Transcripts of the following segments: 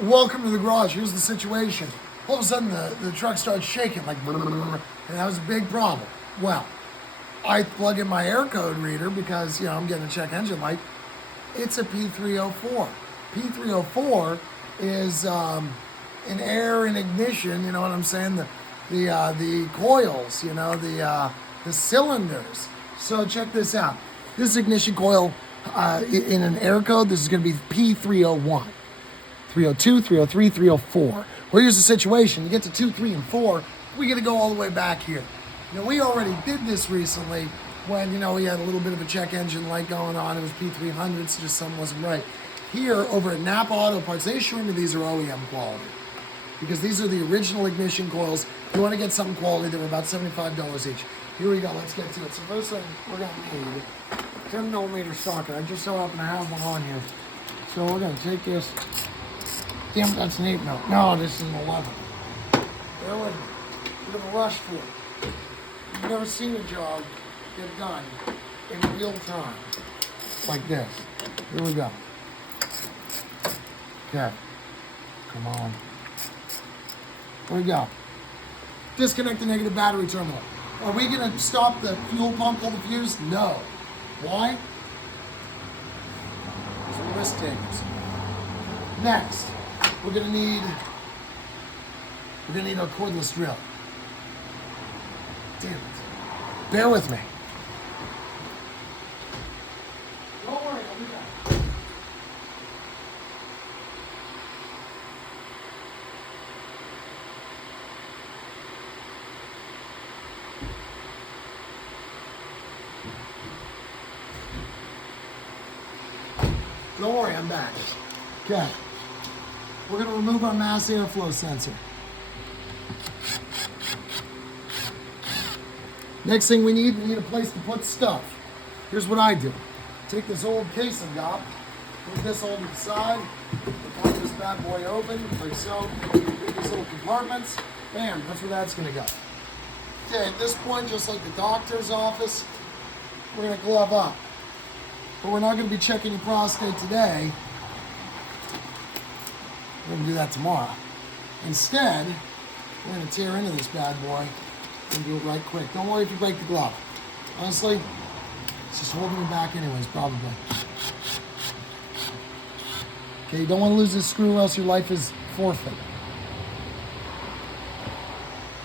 Welcome to the garage. Here's the situation. All of a sudden, the truck starts shaking like, and that was a big problem. Well, I plug in my air code reader because, I'm getting a check engine light. It's a P304. P304 is an air in ignition, you know what I'm saying? The coils, the cylinders. So check this out. This ignition coil in an air code, this is going to be P301. 302, 303, 304. Well, here's the situation. You get to 2, 3, and 4, we got to go all the way back here. We already did this recently when, we had a little bit of a check engine light going on. It was P300, so just something wasn't right. Here, over at Napa Auto Parts, they assure me these are OEM quality because these are the original ignition coils. If you want to get something quality, they were about $75 each. Here we go. Let's get to it. So first thing we're going to need 10mm socket. I just so happen to have one on here. So we're going to take this. Damn, that's an 8 mil. No, this is an 11. Bear with me. We're going to rush for it. You've never seen a job get done in real time like this. Here we go. Okay. Come on. Here we go. Disconnect the negative battery terminal. Are we going to stop the fuel pump, pull the fuse? No. Why? Because we're risk takers. Next. We're gonna need our cordless drill. Damn it. Bear with me. Don't worry, I'll be back. Don't worry, I'm back. Okay. We're going to remove our mass airflow sensor. Next thing we need a place to put stuff. Here's what I do. Take this old case I've got, move this over to the side, pop this bad boy open, like so, get these little compartments, bam, that's where that's going to go. Okay, at this point, just like the doctor's office, we're going to glove up. But we're not going to be checking your prostate today. We're going to do that tomorrow. Instead, we're going to tear into this bad boy and do it right quick. Don't worry if you break the glove. Honestly, it's just holding you back anyways, probably. Okay, you don't want to lose this screw or else your life is forfeit.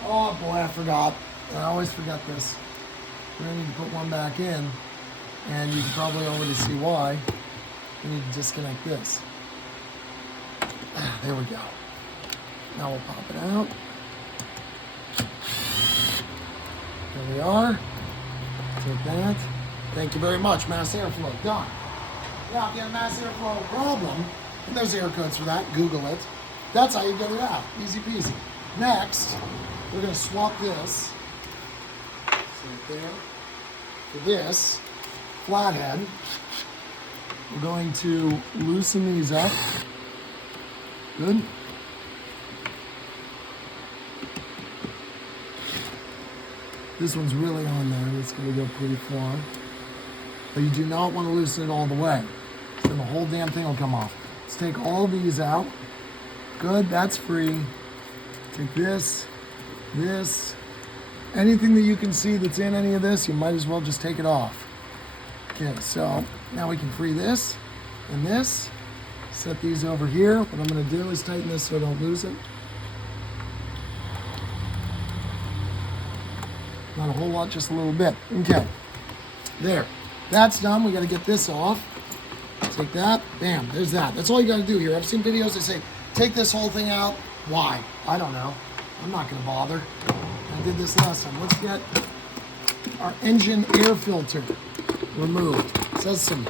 Oh boy, I forgot. I always forget this. We're going to need to put one back in, and you can probably already see why. We need to disconnect this. There we go. Now we'll pop it out. There we are. Take that. Thank you very much. Mass airflow. Done. Now, if you have a mass airflow problem, and there's air codes for that, Google it. That's how you get it out. Easy peasy. Next, we're going to swap this. Right there. For this flathead, we're going to loosen these up. Good. This one's really on there. It's going to go pretty far. But you do not want to loosen it all the way. Then the whole damn thing will come off. Let's take all these out. Good, that's free. Take this, this. Anything that you can see that's in any of this, you might as well just take it off. Okay, so now we can free this and this. Set these over here. What I'm going to do is tighten this so I don't lose it. Not a whole lot, just a little bit. Okay. There. That's done. We got to get this off. Take that. Bam. There's that. That's all you got to do here. I've seen videos that say, take this whole thing out. Why? I don't know. I'm not going to bother. I did this last time. Let's get our engine air filter removed. It says some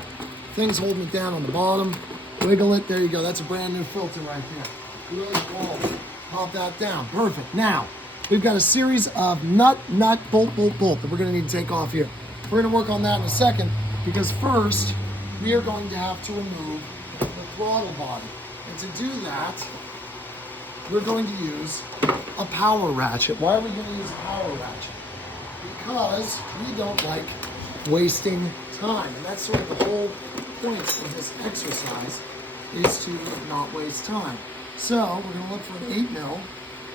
things holding it down on the bottom. Wiggle it. There you go. That's a brand new filter right there. Really cool. Pop that down. Perfect. Now, we've got a series of nut, bolt that we're going to need to take off here. We're going to work on that in a second because first, we are going to have to remove the throttle body. And to do that, we're going to use a power ratchet. Why are we going to use a power ratchet? Because we don't like wasting time. And that's sort of the whole point of this exercise, is to not waste time. So we're gonna look for an 8 mil.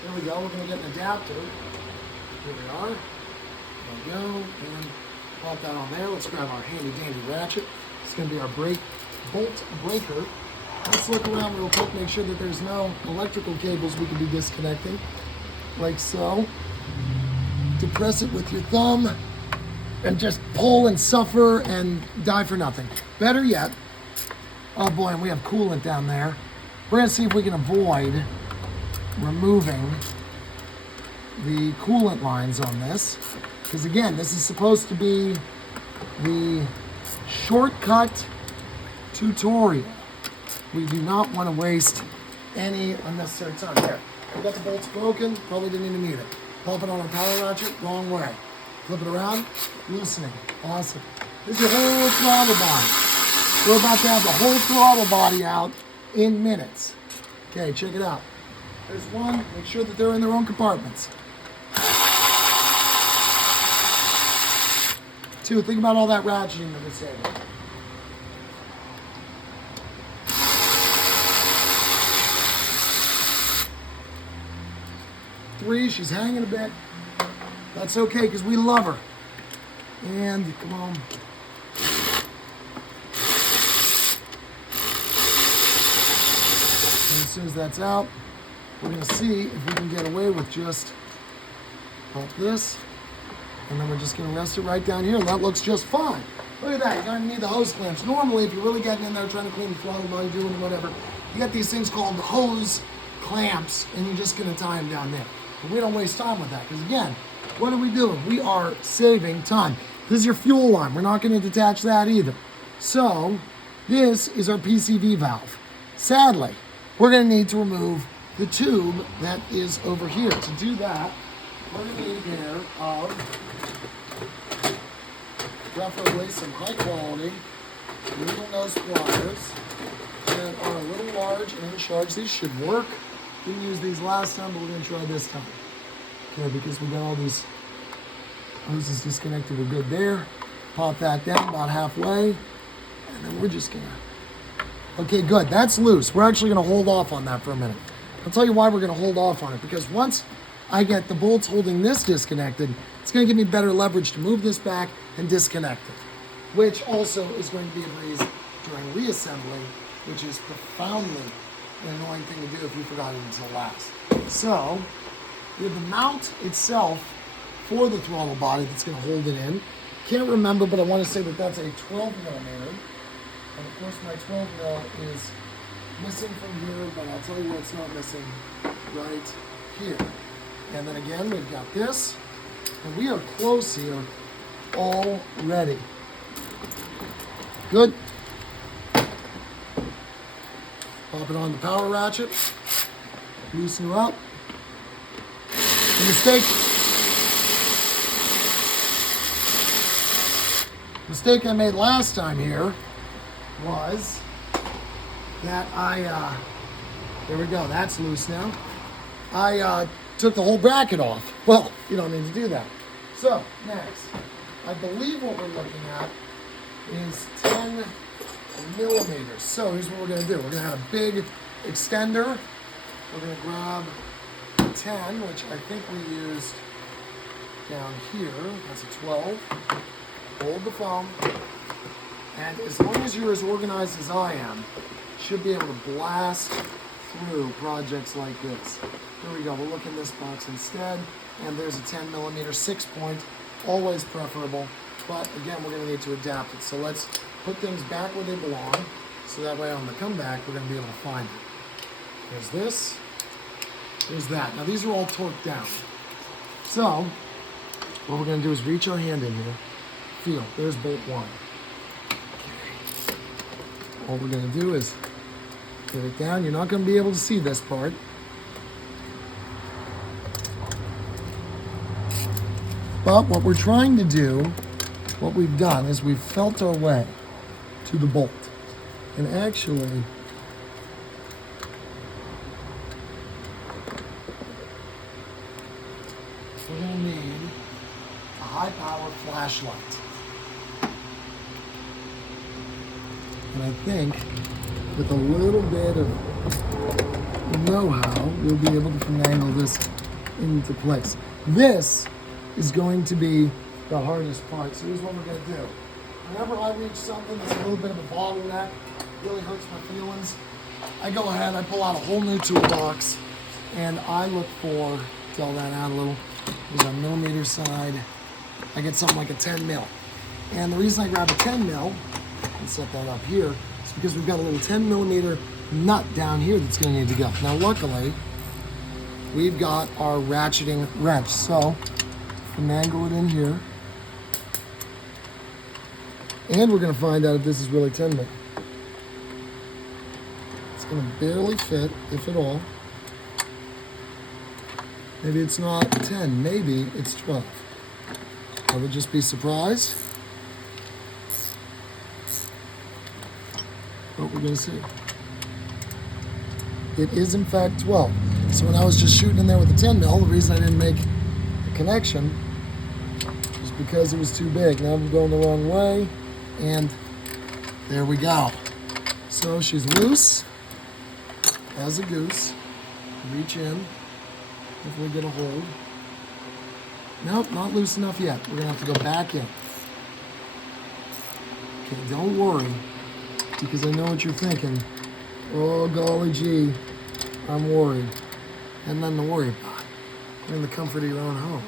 There we go, we're gonna get an adapter. Here we are. There we go, and pop that on there. Let's grab our handy dandy ratchet. It's gonna be our bolt breaker. Let's look around real quick, make sure that there's no electrical cables we can be disconnecting, like so. Depress it with your thumb and just pull and suffer and die for nothing. Better yet, oh boy, and we have coolant down there. We're gonna see if we can avoid removing the coolant lines on this. Because again, this is supposed to be the shortcut tutorial. We do not want to waste any unnecessary time. There, we got the bolts broken, probably didn't even need it. Pop it on our power ratchet, wrong way. Flip it around, loosening, awesome. This is your whole throttle body. We're about to have the whole throttle body out in minutes. Okay, check it out. There's one, make sure that they're in their own compartments. 2, think about all that ratcheting that we're saving. 3, she's hanging a bit. That's okay, because we love her. And, come on. And as soon as that's out, we're going to see if we can get away with just pop this. And then we're just going to rest it right down here, and that looks just fine. Look at that, you don't even need the hose clamps. Normally, if you're really getting in there trying to clean the throttle body, doing whatever, you got these things called hose clamps, and you're just going to tie them down there. But we don't waste time with that, because again, what are we doing? We are saving time. This is your fuel line. We're not going to detach that either. So, this is our PCV valve. Sadly, we're going to need to remove the tube that is over here. To do that, we're going to need a pair of preferably some high quality needle nose pliers that are a little large and in charge. These should work. Didn't use these last time, but we're going to try this time. Okay, because we got all these hoses disconnected, we're good there. Pop that down about halfway, and then we're just going to... Okay, good. That's loose. We're actually going to hold off on that for a minute. I'll tell you why we're going to hold off on it, because once I get the bolts holding this disconnected, it's going to give me better leverage to move this back and disconnect it, which also is going to be a breeze during reassembly, which is profoundly an annoying thing to do if you forgot it until last. So, we have the mount itself for the throttle body that's going to hold it in. Can't remember, but I want to say that that's a 12 millimeter. And of course my 12 mil is missing from here, but I'll tell you where it's not missing, right here. And then again, we've got this, and we are close here already. Good. Pop it on the power ratchet, loosen her up. The mistake I made last time here was that there we go, that's loose now. I took the whole bracket off. Well, you don't need to do that. So, next, I believe what we're looking at is 10 millimeters. So here's what we're gonna do. We're gonna have a big extender. We're gonna grab 10, which I think we used down here. That's a 12. Hold the foam. And as long as you're as organized as I am, you should be able to blast through projects like this. Here we go, we'll look in this box instead. And there's a 10 millimeter 6-point, always preferable. But again, we're gonna need to adapt it. So let's put things back where they belong. So that way on the comeback, we're gonna be able to find it. There's this, there's that. Now these are all torqued down. So, what we're gonna do is reach our hand in here. Feel, there's bolt 1. Okay. All we're gonna do is get it down. You're not gonna be able to see this part. But what we're trying to do, what we've done is we've felt our way to the bolt. And actually, we're gonna need a high-power flashlight. And I think with a little bit of know how, we'll be able to finagle this into place. This is going to be the hardest part. So here's what we're going to do. Whenever I reach something that's a little bit of a bottleneck, really hurts my feelings, I go ahead, I pull out a whole new toolbox, and I look for, fill that out a little, there's our millimeter side. I get something like a 10 mil. And the reason I grab a 10 mil, and set that up here, is because we've got a little 10 millimeter nut down here that's gonna need to go. Now luckily, we've got our ratcheting wrench. So, finagle it in here. And we're gonna find out if this is really 10 mil. It's gonna barely fit, if at all. Maybe it's not 10, maybe it's 12. I would just be surprised. But we're gonna see. It is in fact 12. So when I was just shooting in there with the 10 mil, the reason I didn't make the connection is because it was too big. Now I'm going the wrong way, and there we go. So she's loose as a goose. Reach in, hopefully get a hold. Nope, not loose enough yet. We're gonna have to go back in. Okay, don't worry, because I know what you're thinking. Oh, golly gee, I'm worried. And nothing to worry about. You're in the comfort of your own home.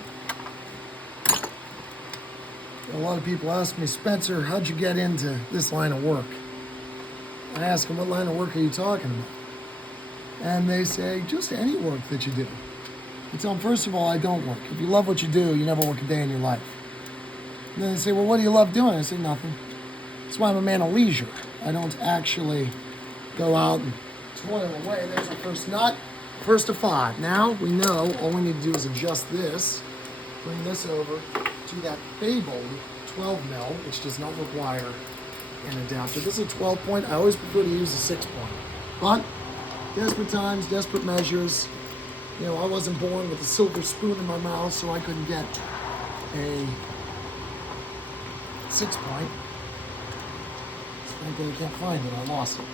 A lot of people ask me, Spencer, how'd you get into this line of work? I ask them, what line of work are you talking about? And they say, just any work that you do. I tell them, first of all, I don't work. If you love what you do, you never work a day in your life. And then they say, well, what do you love doing? I say, nothing. That's why I'm a man of leisure. I don't actually go out and toil away. There's our first nut, first of 5. Now we know all we need to do is adjust this, bring this over to that fabled 12 mil, which does not require an adapter. This is a 12 point. I always prefer to use a 6 point. But desperate times, desperate measures. You know, I wasn't born with a silver spoon in my mouth, so I couldn't get a 6 point. Frankly, I can't find it. I lost it.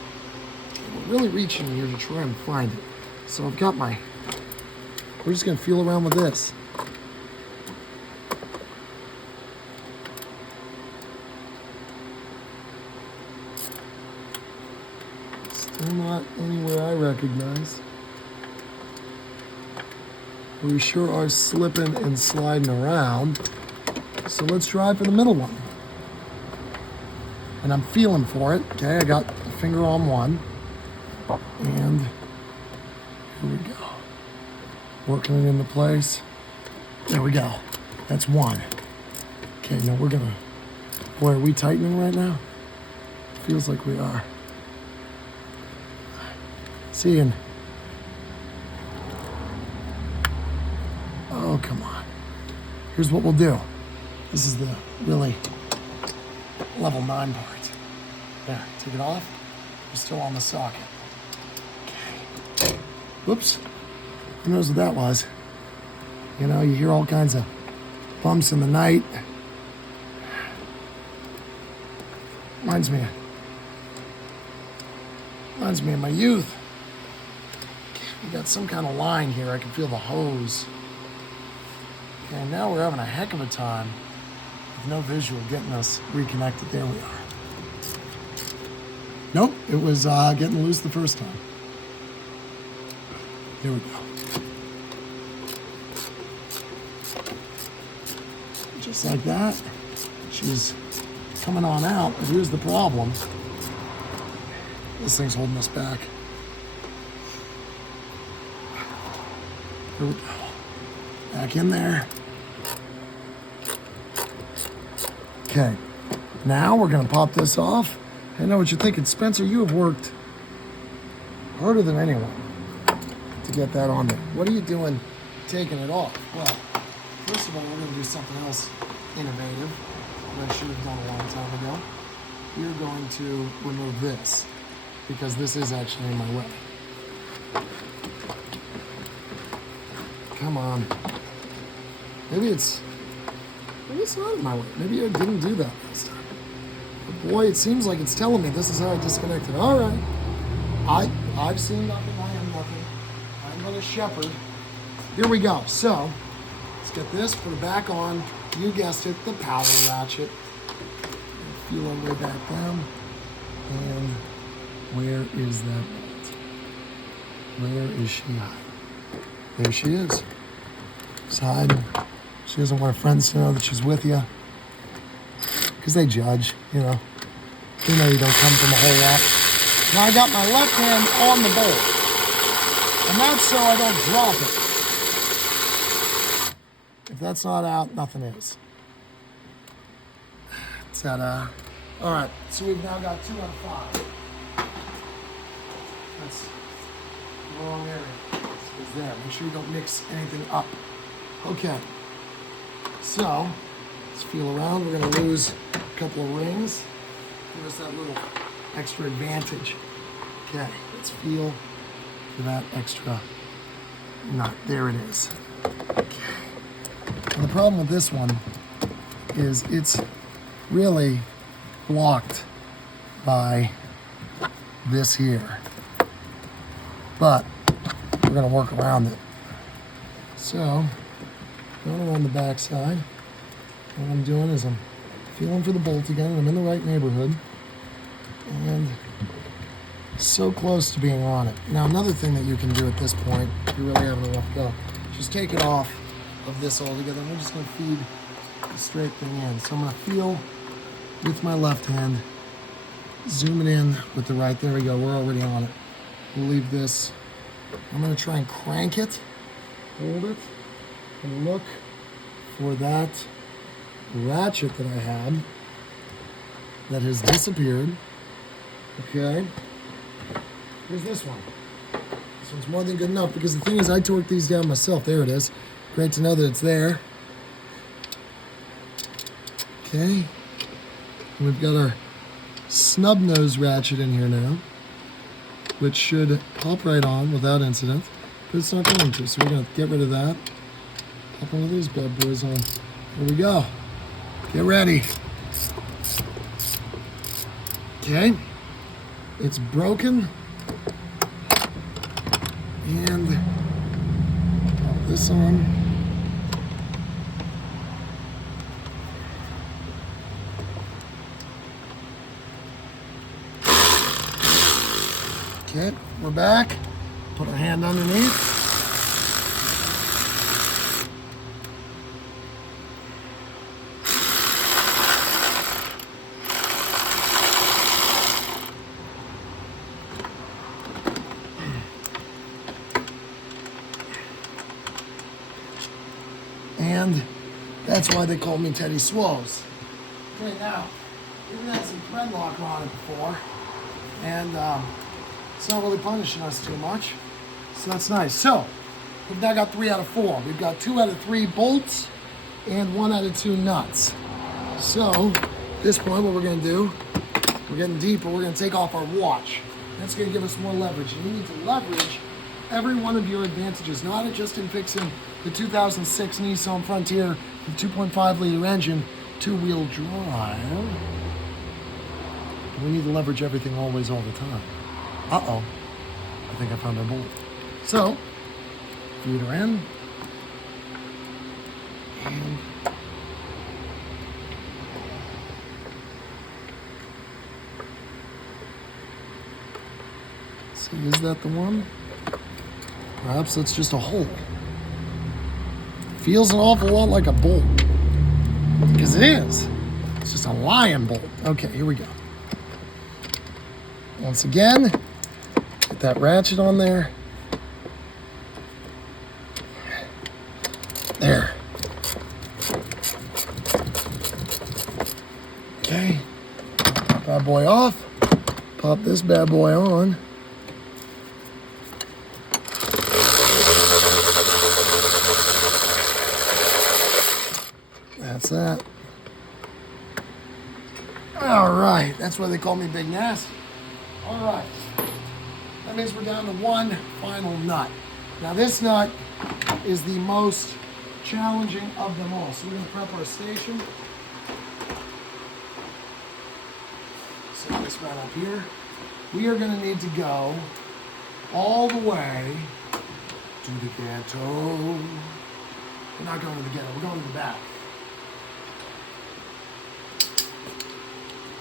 We're really reaching here to try and find it. So I've got my, we're just gonna feel around with this. Still not anywhere I recognize. We sure are slipping and sliding around. So let's try for the middle one. And I'm feeling for it. Okay, I got a finger on one. And here we go. Working it into place. There we go. That's one. Okay, now we're gonna, boy, are we tightening right now? Feels like we are. Seeing. Oh, come on. Here's what we'll do. This is the really level 9 part. There, take it off. We're still on the socket. Okay. Whoops. Who knows what that was? You know, you hear all kinds of bumps in the night. Reminds me of my youth. We got some kind of line here. I can feel the hose. Okay, now we're having a heck of a time with no visual getting us reconnected. There we are. Nope, it was getting loose the first time. Here we go. Just like that. She's coming on out, but here's the problem. This thing's holding us back. Here we go. Back in there. Okay, now we're gonna pop this off. I know what you're thinking, Spencer, you have worked harder than anyone to get that on there. What are you doing taking it off? Well, first of all, we're gonna do something else innovative that I should have done a long time ago. We're going to remove this because this is actually in my way. Come on. Maybe it's not in my way. Maybe I didn't do that last time. But boy, it seems like it's telling me this is how I disconnected. All right. I've seen nothing. I am nothing. English Shepherd. Here we go. So let's get this, put it back on. You guessed it, the power ratchet. Feel our way back down. And where is that bolt? Where is she hiding? There she is. She's hiding. She doesn't want her friends to know that she's with you. Because they judge, you know. They know you don't come from a whole lot. Now I got my left hand on the bolt. And that's so I don't drop it. If that's not out, nothing is. Ta-da. All right, so we've now got 2 out of 5. That's the wrong area. It's there. Make sure you don't mix anything up. Okay. So, let's feel around. We're going to lose a couple of rings. Give us that little extra advantage. Okay, let's feel for that extra nut. There it is. Okay. And the problem with this one is it's really blocked by this here. But we're going to work around it. So, going around the back side, what I'm doing is I'm feeling for the bolt again, and I'm in the right neighborhood. And so close to being on it. Now, another thing that you can do at this point, if you're really having a rough go, just take it off of this altogether. And we're just going to feed the straight thing in. So I'm going to feel with my left hand, zoom it in with the right. There we go. We're already on it. We'll leave this. I'm going to try and crank it, hold it, and look for that ratchet that I had that has disappeared. Okay. Here's this one. This one's more than good enough because the thing is I torque these down myself. There it is. Great to know that it's there. Okay. And we've got our snub nose ratchet in here now, which should pop right on without incident, but it's not going to. So we're going to get rid of that. Pop one of these bad boys on. Here we go. Get ready. Okay. It's broken. And pop this on. Okay, we're back. Put our hand underneath. And that's why they call me Teddy Swoes. Okay, now, we've had some thread locker on it before, and it's not really punishing us too much, so that's nice. So, we've now got 3 out of 4. We've got 2 out of 3 bolts and 1 out of 2 nuts. So, at this point, what we're going to do, we're getting deeper, we're going to take off our watch. That's going to give us more leverage. And you need to leverage every one of your advantages, not just in fixing the 2006 Nissan Frontier with 2.5 liter engine, 2-wheel drive. We need to leverage everything always, all the time. Uh-oh, I think I found our bolt. So, feed her in. And see, is that the one? Perhaps that's just a hole. Feels an awful lot like a bolt. Because it is. It's just a lion bolt. Okay, here we go. Once again, get that ratchet on there. There. Okay. Pop that boy off. Pop this bad boy on. That's that. All right. That's why they call me Big Nasty. All right. That means we're down to 1 final nut. Now this nut is the most challenging of them all. So we're going to prep our station. Set this right up here. We are going to need to go all the way to the ghetto. We're not going to the ghetto, we're going to the back.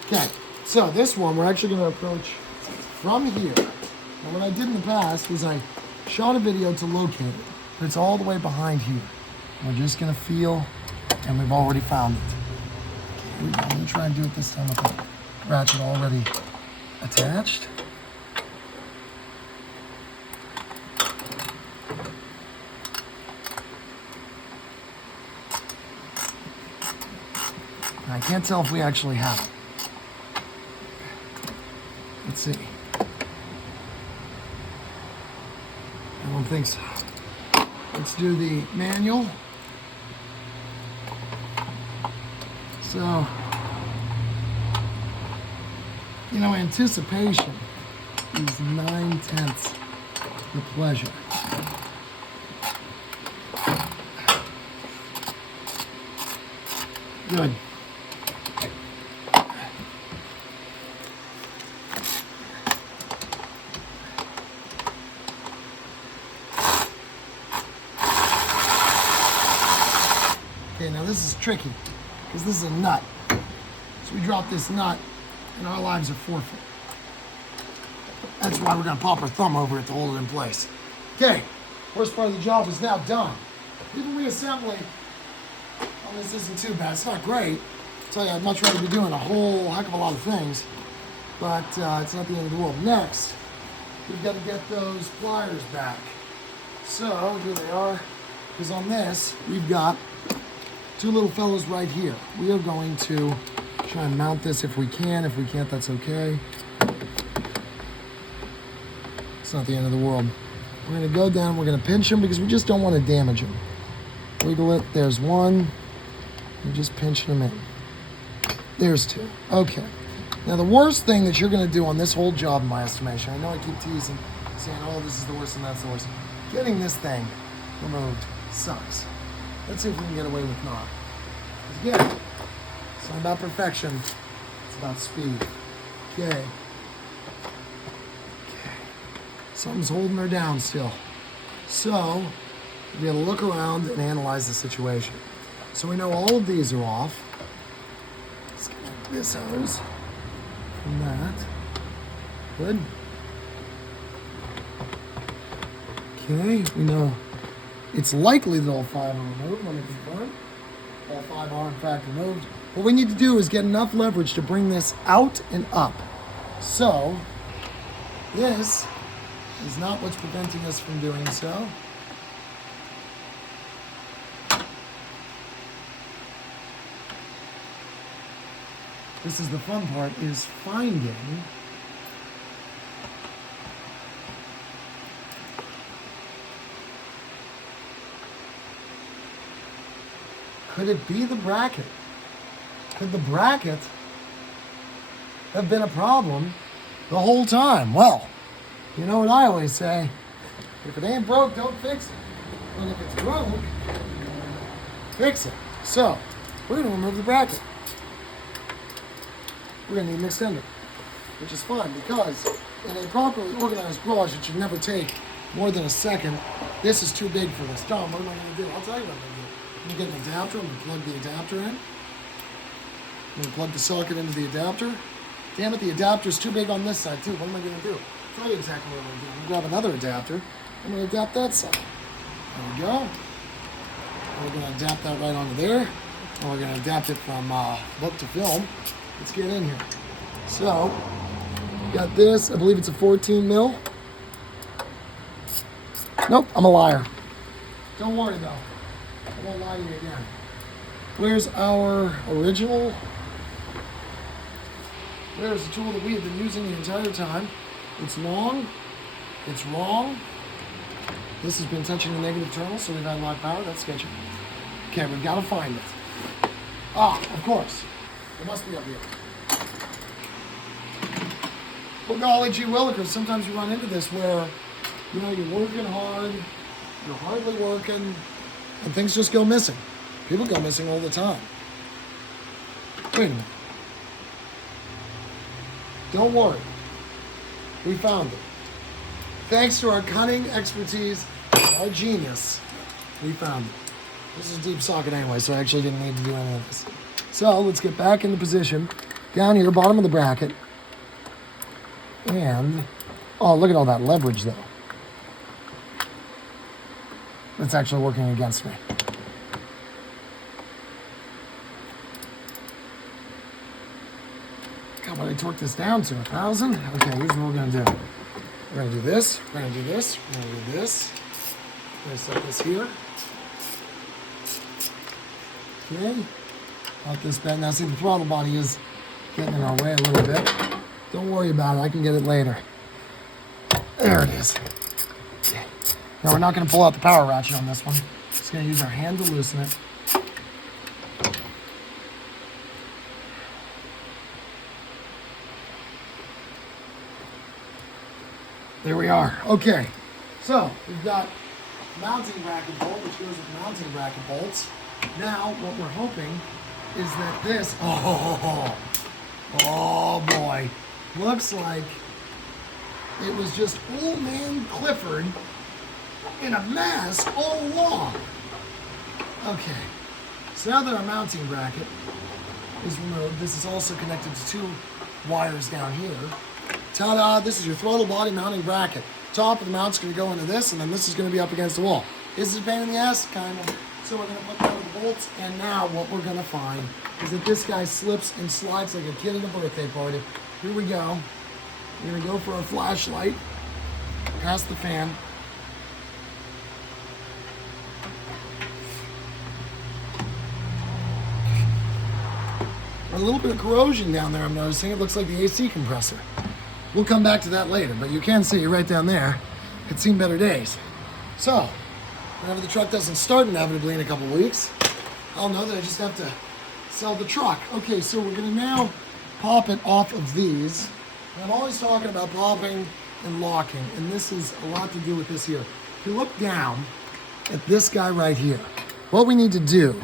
Okay, so this one we're actually going to approach from here. Now what I did in the past was I shot a video to locate it, but it's all the way behind here. We're just going to feel, and we've already found it. Okay, here we go. I'm going to try and do it this time with the ratchet already attached. And I can't tell if we actually have it. Let's see. I don't think so. Let's do the manual. So, you know, anticipation is 9/10 the pleasure. Good. Okay, now this is tricky because this is a nut. So we drop this nut and our lives are forfeit. That's why we're gonna pop our thumb over it to hold it in place. Okay, first part of the job is now done. Even reassembly on this isn't too bad. It's not great. I'll tell you, I'd much rather be doing a whole heck of a lot of things, but it's not the end of the world. Next, we've got to get those pliers back. So here they are, because on this, we've got two little fellows right here. We are going to try and mount this if we can. If we can't, that's okay. It's not the end of the world. We're gonna go down, we're gonna pinch them because we just don't want to damage them. Wiggle it, there's one. We're just pinching them in. There's two, okay. Now the worst thing that you're gonna do on this whole job, in my estimation, I know I keep teasing, saying, oh, this is the worst and that's the worst. Getting this thing removed sucks. Let's see if we can get away with not. Because again, it's not about perfection, it's about speed. Okay. Something's holding her down still. So, we gotta look around and analyze the situation. So we know all of these are off. Let's get this hose from that. Good. Okay, we know it's likely that all five are removed. Let me confirm. All five are in fact removed. What we need to do is get enough leverage to bring this out and up. So, this is not what's preventing us from doing so. This is the fun part, is finding could it be the bracket? Could the bracket have been a problem the whole time? Well, you know what I always say, if it ain't broke, don't fix it. And if it's broke, fix it. So, we're gonna remove the bracket. We're gonna need an extender, which is fine because in a properly organized garage, it should never take more than a second. This is too big for this. John, what am I gonna do? I'll tell you what I'm gonna do. I'm gonna get an adapter, I'm gonna plug the adapter in. I'm gonna plug the socket into the adapter. Damn it, the adapter's too big on this side too. What am I gonna do? I'll tell you exactly what I'm gonna do. I'm gonna grab another adapter. I'm gonna adapt that side. There we go. And we're gonna adapt that right onto there. And we're gonna adapt it from book to film. Let's get in here. So, got this. I believe it's a 14 mil. Nope, I'm a liar. Don't worry though. I won't lie to you again. Where's our original? There's the tool that we have been using the entire time. It's long. It's wrong. This has been touching the negative terminal, so we've had live power. That's sketchy. Okay, we've got to find it. Ah, of course. It must be up here. Well, golly gee willikers, sometimes you run into this where, you know, you're working hard, you're hardly working, and things just go missing. People go missing all the time. Wait a minute. Don't worry. We found it. Thanks to our cunning expertise and our genius, we found it. This is a deep socket anyway, so I actually didn't need to do any of this. So let's get back into position. Down here, bottom of the bracket. And, oh, look at all that leverage though. That's actually working against me. God, what did I torque this down to? 1,000? Okay, here's what we're gonna do. We're gonna do this, we're gonna do this, we're gonna do this. We're gonna set this here. Okay. Out this bend. Now see, the throttle body is getting in our way a little bit. Don't worry about it, I can get it later. There it is. Okay. Now we're not gonna pull out the power ratchet on this one. Just gonna use our hand to loosen it. There we are. Okay, so we've got mounting bracket bolt, which goes with mounting bracket bolts. Now, what we're hoping is that this, oh boy, looks like it was just old man Clifford in a mask all along. Okay, so now that our mounting bracket is removed, this is also connected to two wires down here. Ta-da, this is your throttle body mounting bracket. Top of the mount's gonna go into this, and then this is gonna be up against the wall. Is it a pain in the ass? Kind of. So we're gonna put down the bolts, and now what we're gonna find is that this guy slips and slides like a kid at a birthday party. Here we go. We're gonna go for our flashlight, past the fan. A little bit of corrosion down there I'm noticing. It looks like the AC compressor. We'll come back to that later, but you can see right down there, it's seen better days. So, whenever the truck doesn't start inevitably in a couple weeks, I'll know that I just have to sell the truck. Okay, so we're gonna now pop it off of these. And I'm always talking about popping and locking, and this is a lot to do with this here. If you look down at this guy right here, what we need to do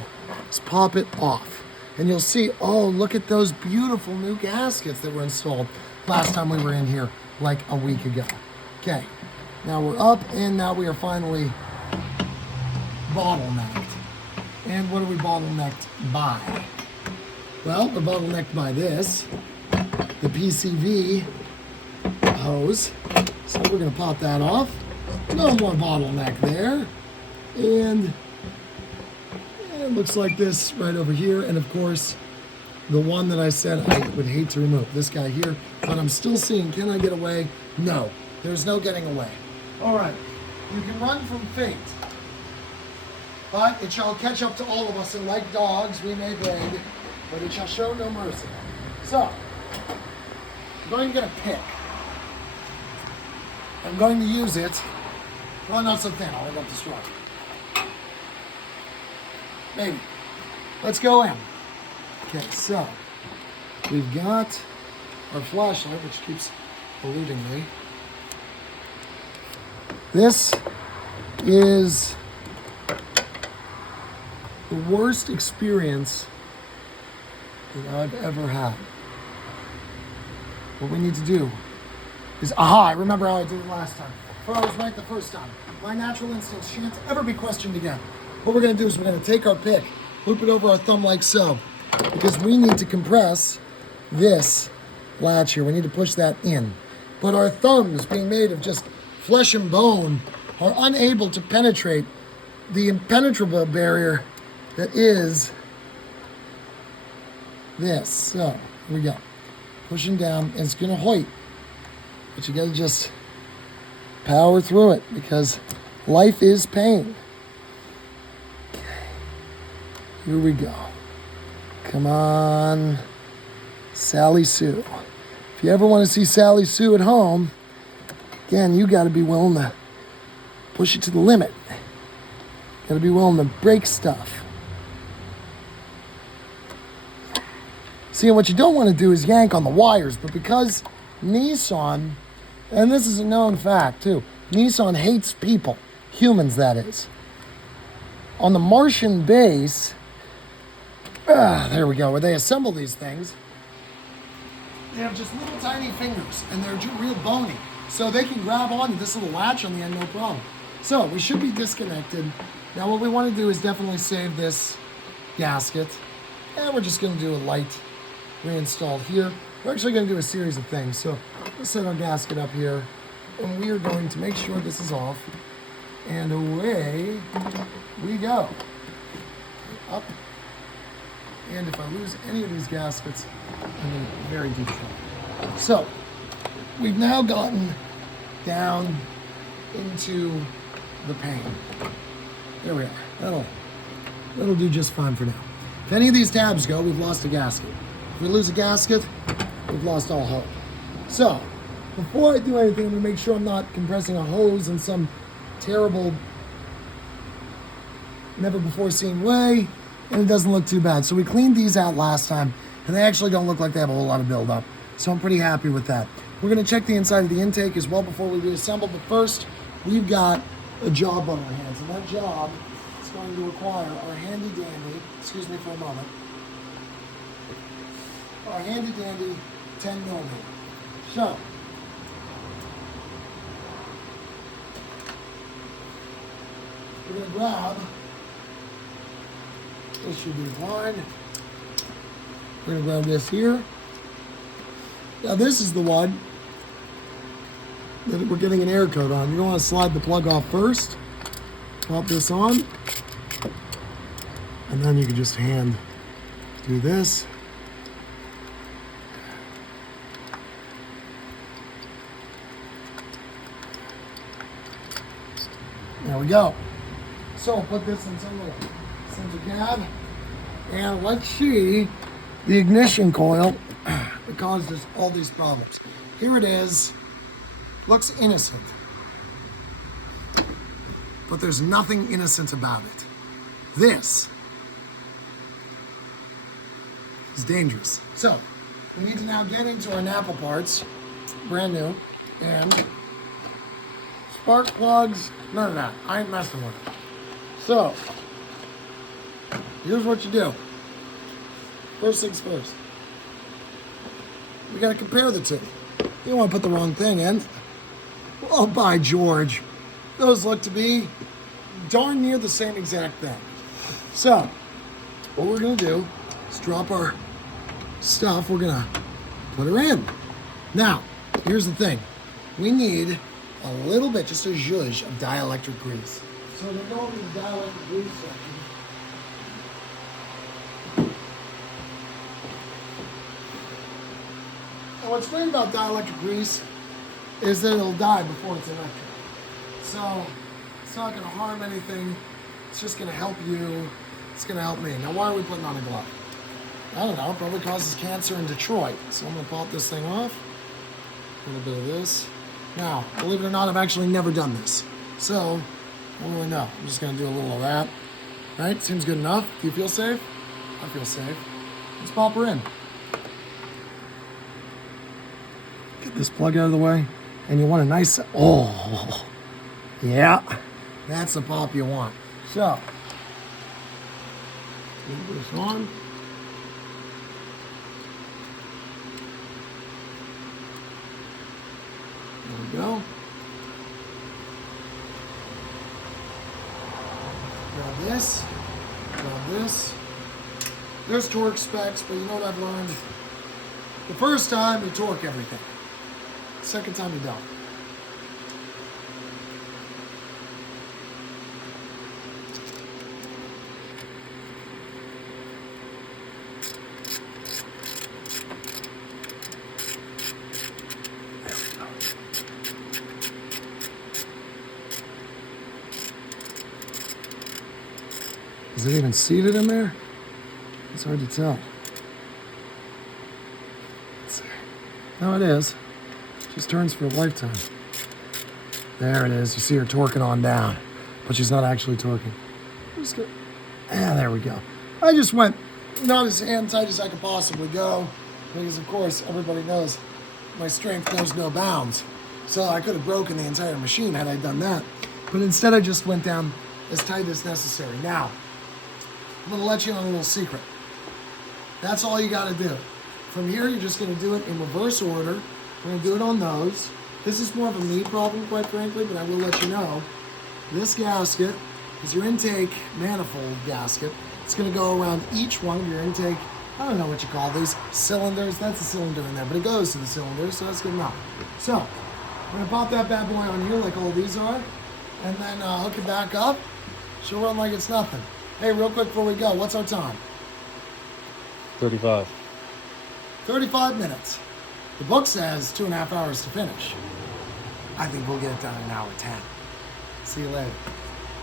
is pop it off. And you'll see, oh, look at those beautiful new gaskets that were installed last time we were in here, like a week ago. Okay, now we're up, and now we are finally bottlenecked. And what are we bottlenecked by? Well, we're bottlenecked by this, the PCV hose. So we're gonna pop that off. No more bottleneck there. And it looks like this right over here. And of course, the one that I said I would hate to remove, this guy here, but I'm still seeing, can I get away? No, there's no getting away. All right, you can run from fate, but it shall catch up to all of us, and like dogs we may beg, but it shall show no mercy. So, I'm going to get a pick. I'm going to use it, well, not so thin, I'll hold up the straw. Maybe. Let's go in. Okay, so we've got our flashlight, which keeps eluding me. This is the worst experience that I've ever had. What we need to do is, I remember how I did it last time. I was right the first time. My natural instincts shan't ever be questioned again. What we're gonna do is we're gonna take our pick, loop it over our thumb like so, because we need to compress this latch here. We need to push that in. But our thumbs, being made of just flesh and bone, are unable to penetrate the impenetrable barrier that is this. So, here we go. Pushing down, and it's gonna hoit. But you gotta just power through it, because life is pain. Okay. Here we go. Come on, Sally Sue. If you ever want to see Sally Sue at home, again, you got to be willing to push it to the limit. Got to be willing to break stuff. See, what you don't want to do is yank on the wires, but because Nissan, and this is a known fact too, Nissan hates people, humans that is. On the Martian base, there we go, where they assemble these things, they have just little tiny fingers, and they're real bony. So they can grab onto this little latch on the end, no problem. So we should be disconnected. Now what we want to do is definitely save this gasket. And we're just going to do a light reinstalled here. We're actually going to do a series of things. So let's set our gasket up here. And we are going to make sure this is off. And away we go. Up. And if I lose any of these gaskets, I'm in very deep trouble. So we've now gotten down into the pane. There we are. That'll do just fine for now. If any of these tabs go, we've lost a gasket. If we lose a gasket, we've lost all hope. So, before I do anything, I'm going to make sure I'm not compressing a hose in some terrible, never before seen way, and it doesn't look too bad. So we cleaned these out last time, and they actually don't look like they have a whole lot of buildup. So I'm pretty happy with that. We're going to check the inside of the intake as well before we reassemble, but first, we've got a job on our hands, and that job is going to require our handy dandy, excuse me for a moment, our handy dandy 10 millimeter. So, we're going to grab, this should be fine. We're going to grab this here. Now this is the one that we're getting an air coat on. You don't want to slide the plug off first. Pop this on. And then you can just hand do this. There we go. So I'll put this in some little center cab. And let's see the ignition coil that caused us all these problems. Here it is. Looks innocent. But there's nothing innocent about it. This is dangerous. So, we need to now get into our Napa parts, brand new, and spark plugs, none of that. I ain't messing with it. So, here's what you do. First things first. We gotta compare the two. You don't want to put the wrong thing in. Oh, by George. Those look to be darn near the same exact thing. So, what we're going to do is drop our stuff. We're going to put her in. Now, here's the thing. We need a little bit, just a zhuzh of dielectric grease. So we're going to go over to the dielectric grease section. And what's great about dielectric grease is that it'll die before it's electric. So it's not going to harm anything. It's just going to help you. It's going to help me. Now, why are we putting on a glove? I don't know. It probably causes cancer in Detroit. So I'm going to pop this thing off. A little bit of this. Now, believe it or not, I've actually never done this. So, what do I know? I'm just going to do a little of that. Right? Seems good enough. Do you feel safe? I feel safe. Let's pop her in. Get this plug out of the way. And you want a nice, oh, yeah, that's the pop you want. So, put this on. There we go. Grab this, grab this. There's torque specs, but you know what I've learned? The first time you torque everything. Second time you don't. Is it even seated in there? It's hard to tell. Let's see. No, it is. Just turns for a lifetime. There it is. You see her torquing on down, but she's not actually torquing. Just go. There we go. I just went not as hand tight as I could possibly go, because of course everybody knows my strength knows no bounds. So I could have broken the entire machine had I done that. But instead I just went down as tight as necessary. Now, I'm gonna let you in on a little secret. That's all you gotta do. From here, you're just gonna do it in reverse order. We're gonna do it on those. This is more of a me problem, quite frankly, but I will let you know. This gasket is your intake manifold gasket. It's going to go around each one of your intake, I don't know what you call these, cylinders. That's a cylinder in there, but it goes to the cylinder, so that's good enough. So, I'm going to pop that bad boy on here like all these are, and then hook it back up. She'll run like it's nothing. Hey, real quick before we go, what's our time? 35. 35 minutes. The book says 2.5 hours to finish. I think we'll get it done in 1 hour 10. See you later.